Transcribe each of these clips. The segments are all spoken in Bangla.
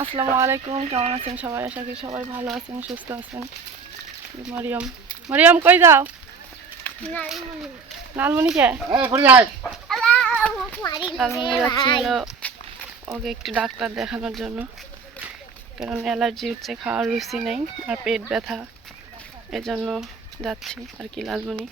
আসসালামু আলাইকুম, কেমন আছেন সবাই? আশা করি সবাই ভালো আছেন, সুস্থ আছেন। মরিয়ম, মরিয়ম কই যাও? লালমণিকে লালমণি যাচ্ছি হলো ওকে একটু ডাক্তার দেখানোর জন্য, কারণ অ্যালার্জি হচ্ছে, খাওয়ার রুচি নেই আর পেট ব্যথা, এজন্য যাচ্ছি আর কি লালমণি।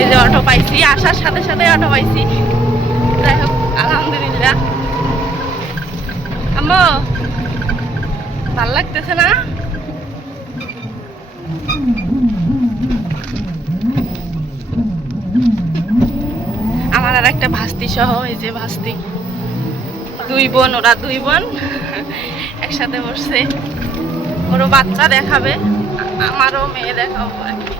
এই যে অটো পাইছি, আসার সাথে সাথে অটো পাইছি। যাই হোক আলহামদুলিল্লাহ। আম্মু ভাল লাগতেছে না? আমার আর একটা ভাস্তি সহ, এই যে ভাস্তি, দুই বোন, ওরা দুই বোন একসাথে বসছে। ওরও বাচ্চা দেখাবে, আমারও মেয়ে দেখাবো আর কি।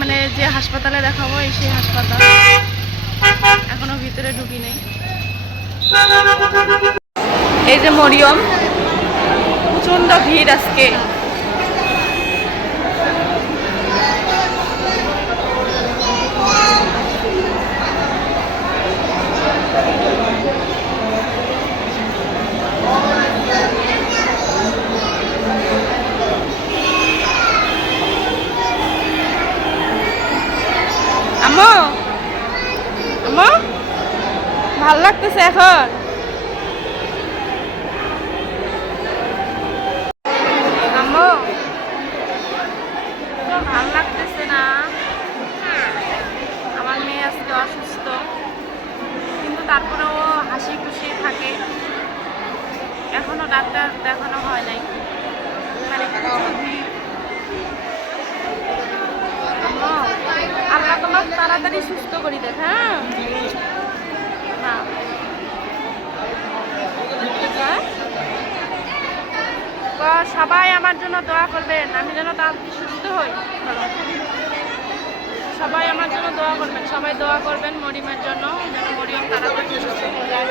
মানে যে হাসপাতালে দেখাবো এই সেই হাসপাতাল, এখনো ভিতরে ঢুকি নেই। এই যে মরিয়ম, প্রচন্ড ভিড় আজকে। আম্মু, আম্মু ভাল লাগতেছে এখন? আম্মু ভাল লাগতেছে না? আমার মেয়ে আজকে অসুস্থ, কিন্তু তারপরেও হাসি খুশি থাকে। এখনো ডাক্তার দেখানো হয় নাই, মানে আল্লাহ তোমার তাড়াতাড়ি সুস্থ করি দেখ। হ্যাঁ, সবাই আমার জন্য দোয়া করবেন, আমি যেন তাড়াতাড়ি সুস্থ হই। সবাই আমার জন্য দোয়া করবেন, সবাই দোয়া করবেন মরিয়মের জন্য, যেন মরিয়ম তাড়াতাড়ি সুস্থ হয়ে যায়।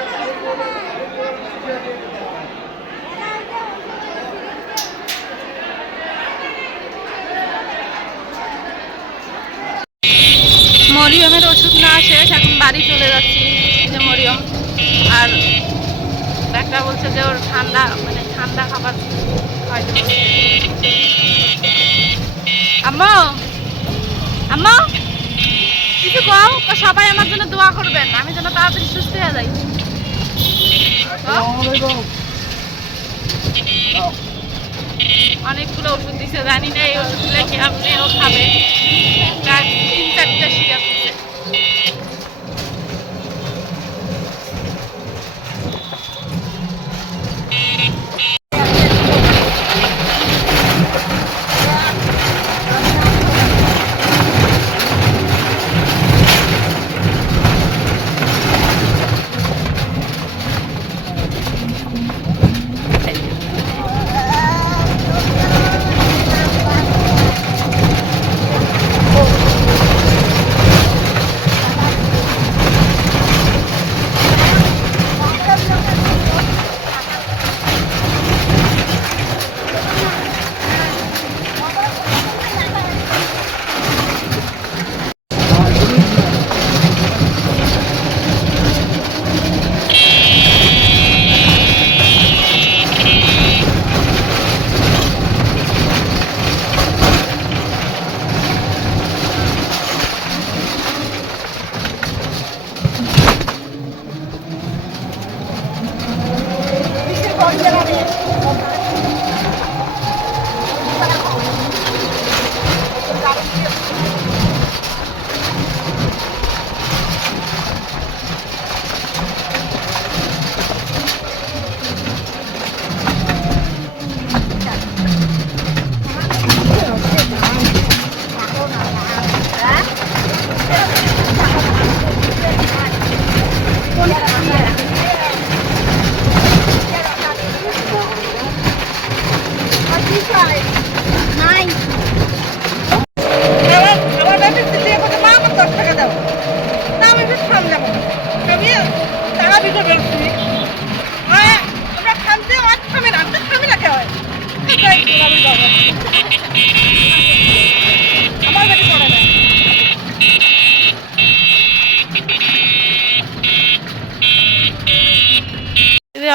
মরিয়মের ওষুধ না শেষ, এখন বাড়ি চলে যাচ্ছি। যে মরিয়ম, আর ডাক্তার বলছে যে ওর ঠান্ডা, মানে ঠান্ডা খাবার খাইতে বলছে। আম্মু আম্মু কিছু কও, সবাই আমার জন্য দোয়া করবেন, আমি যেন তাড়াতাড়ি সুস্থ হয়ে যাই। অনেকগুলো ওষুধ দিছে, জানি না এই ওষুধগুলো কি আপনিও খাবে। 3-4টা সিরাপ দিছে।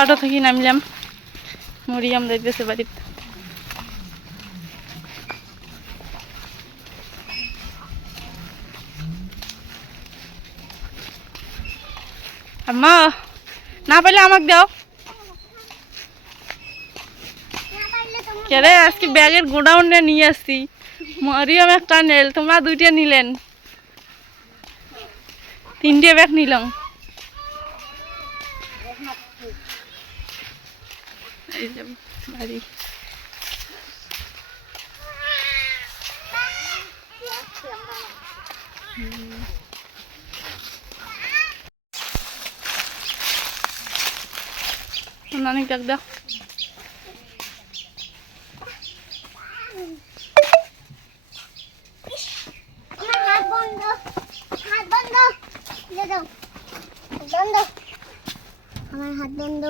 অটো থেকে নামলাম, মরিয়াম যাইতেছে বাড়িতে। আম্মা না পাইলে আমাকে দাও। কেরে আজকে ব্যাগের গোডাউনে নিয়ে আসছি, মরিয়ম একটা নেল, তোমরা 2টা নিলেন, 3টে ব্যাগ নিলাম। এই যে বাড়ি অনেক ডাক দাও। আমার হাত বন্ধ,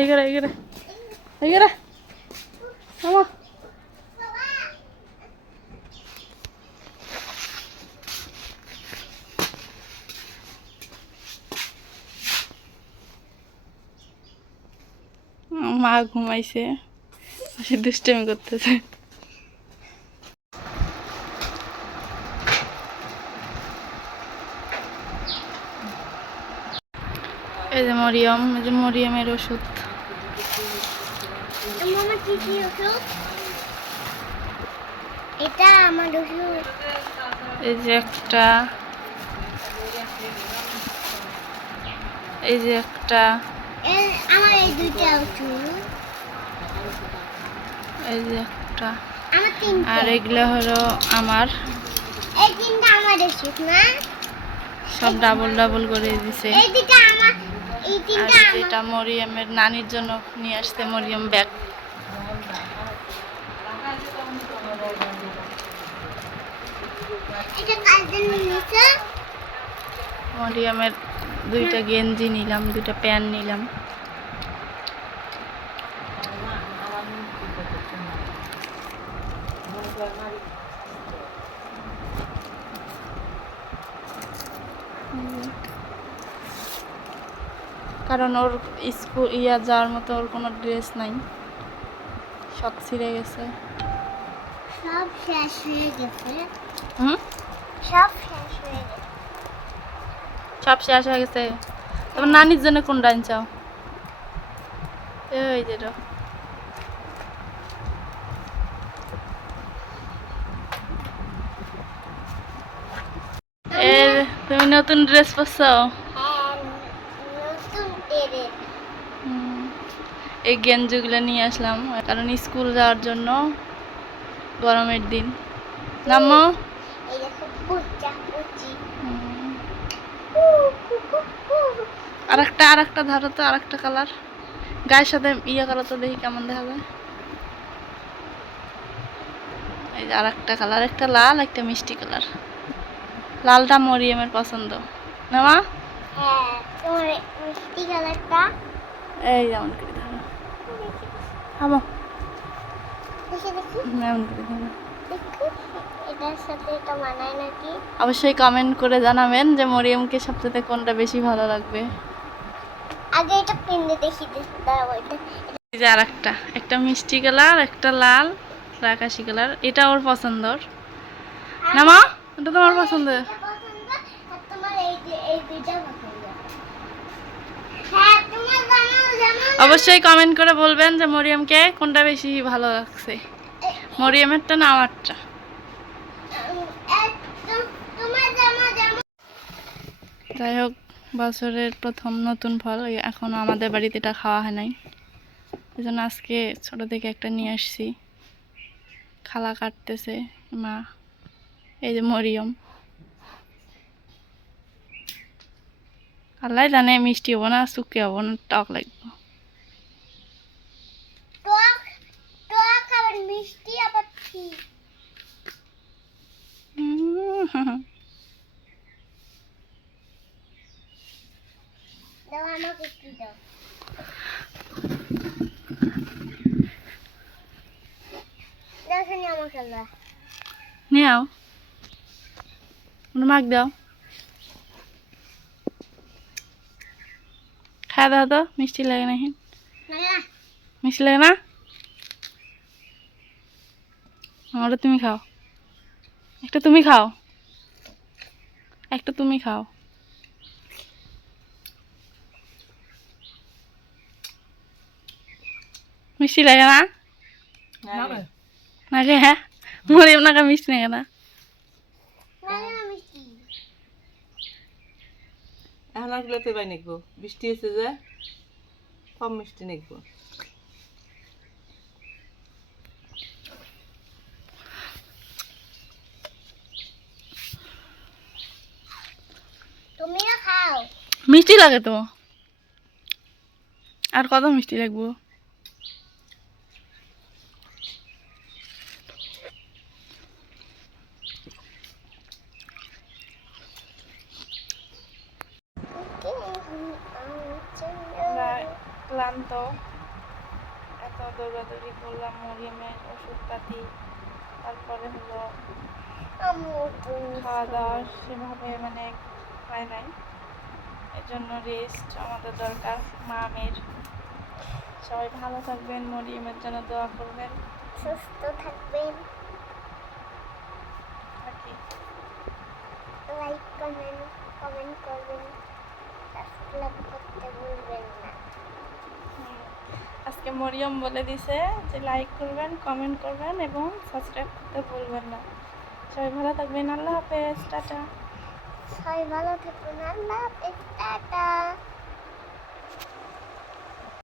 এইগেরা এইগেরা এইগেরা মামা মা ঘুমাইছে, দুষ্টামি করতেছে। এই যে মরিয়ম, এই যে মরিয়মের ওষুধ। মামা কি কি ওষুধ? এটা আমার ওষুধ। এই যে একটা, এই যে একটা, আমার এই 2টা ওষুধ, এই যে একটা, আমার 3টা, আর এগুলো হলো আমার। এই 3টা আমার ওষুধ না, সব ডাবল ডাবল করে দিছে। এই 2টা আমার, এই আর 3টা আমার। যেটা মরিয়মের নানির জন্য নিয়ে আসছে মরিয়ম ব্যাগ। এটা কাজের নিচে মরিয়মের 2টা গেঞ্জি নিলাম, 2টা প্যান্ট নিলাম। এই যে। কারণ ওর স্কুল যাওয়ার মতো ওর কোনো ড্রেস নাই, সব ছিঁড়ে গেছে। সব শেষ হয়ে গেছে। হুম, সব শেষ হয়ে গেছে। সব শেষ হয়ে গেছে। তোমার নানির জন্য কোনটা আনছাও? এই যেটা। তুমি নতুন ড্রেস পরছো? হ্যাঁ, নতুন টেরে। এই গেঞ্জিগুলো নিয়ে আসলাম কারণ স্কুল যাওয়ার জন্য, গরমের দিন। নামো। এই দেখো পুচা পুচি। আর একটা ধরো তো, আর একটা কালার গায়ের সাথে কালার তো দেখি কেমন দেখা যায়। এই যে আর একটা কালার, একটা লাল একটা মিষ্টি কালার। লালটা মরিয়মের পছন্দ না মা? হ্যাঁ, তোমার মিষ্টি কালারটা। এই যেমন করে ধরো, থামো, দেখি দেখি এমন করে ধরো। দেখি এটার সাথে এটা মানায় নাকি। অবশ্যই কমেন্ট করে জানাবেন যে মরিয়মকে সবচেয়ে কোনটা বেশি ভালো লাগবে। আগে এটা পিনে দেখি দাঁড়াবো এটা। এই যে আর একটা মিষ্টি কালার, একটা লাল, একটা আকাশি কালার। এটা ওর পছন্দর না মা? এটা তোমার পছন্দের? এটা পছন্দ আর তোমার এই যে এই দুইটা পছন্দ। হ্যাঁ, তোমার জানো যেমন অবশ্যই কমেন্ট করে বলবেন যে মরিয়মকে কোনটা বেশি ভালো লাগছে, মরিয়মেরটা না আমারটা। তোমার জামা যেমন। যাই হোক, বছরের প্রথম নতুন ফল, এখনো আমাদের বাড়িতে এটা খাওয়া হয় নাই, এই জন্য আজকে ছোট থেকে একটা নিয়ে আসছি। খালা কাটতেছে, মা। এই যে মরিয়ম। আল্লাহ জানে মিষ্টি হবো না শুকিয়ে হবো না টক লাগবে। টক টক আবার মিষ্টি আবার ঠিক। দাও আমাকে একটু দাও। দাও শুনি আমাকে দাও। নিয়ে আও, মাখ দাও, খাওয়া দাও তো, মিষ্টি লাগে না? না না, মিষ্টি লাগে না? আমারটা তুমি খাও, একটা তুমি খাও, একটা তুমি খাও। মিষ্টি লাগে না? নাগে হ্যাঁ, মরিয়ম নাকা মিষ্টি লাগে না? না না মিষ্টি। এখন আসলে তো এবার নিকবো, বৃষ্টি হয়েছে যে কম মিষ্টি নিকবো। তুমিও খাও। মিষ্টি লাগে তো, আর কত মিষ্টি লাগবো? ক্লান্ত, এত দৌড়াদৌড়ি করলাম, মরিয়মের ওষুধ পাতি, তারপরে হলো খাওয়া দাওয়া সেভাবে মানে হয় নাই, এর জন্য রেস্ট আমাদের দরকার। মামের সবাই ভালো থাকবেন, মরিয়মের জন্য দোয়া করবেন। সুস্থ থাকবেন। আর কি, লাইক কমেন্ট করবেন, সাবস্ক্রাইব করতে ভুলবেন না। আজকে মরিয়ম বলে দিছে যে লাইক করবেন, কমেন্ট করবেন এবং সাবস্ক্রাইব করতে ভুলবেন না। সবাই ভালো থাকবেন, আল্লাহ হাফেজ, টাটা। সবাই ভালো থাকুন, আল্লাহ হাফেজ, টাটা।